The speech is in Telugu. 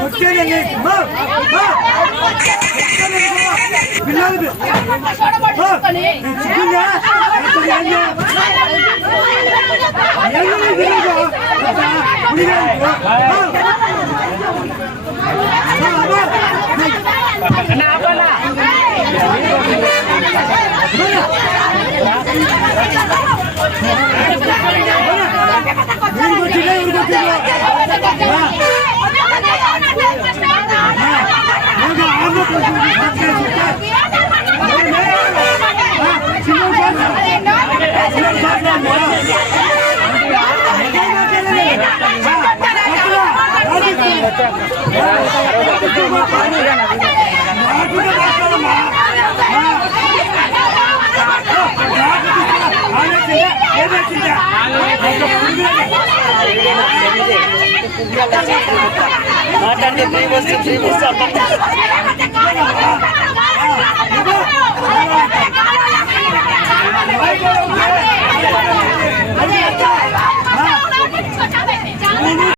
Nah, Gracias. माता के देव से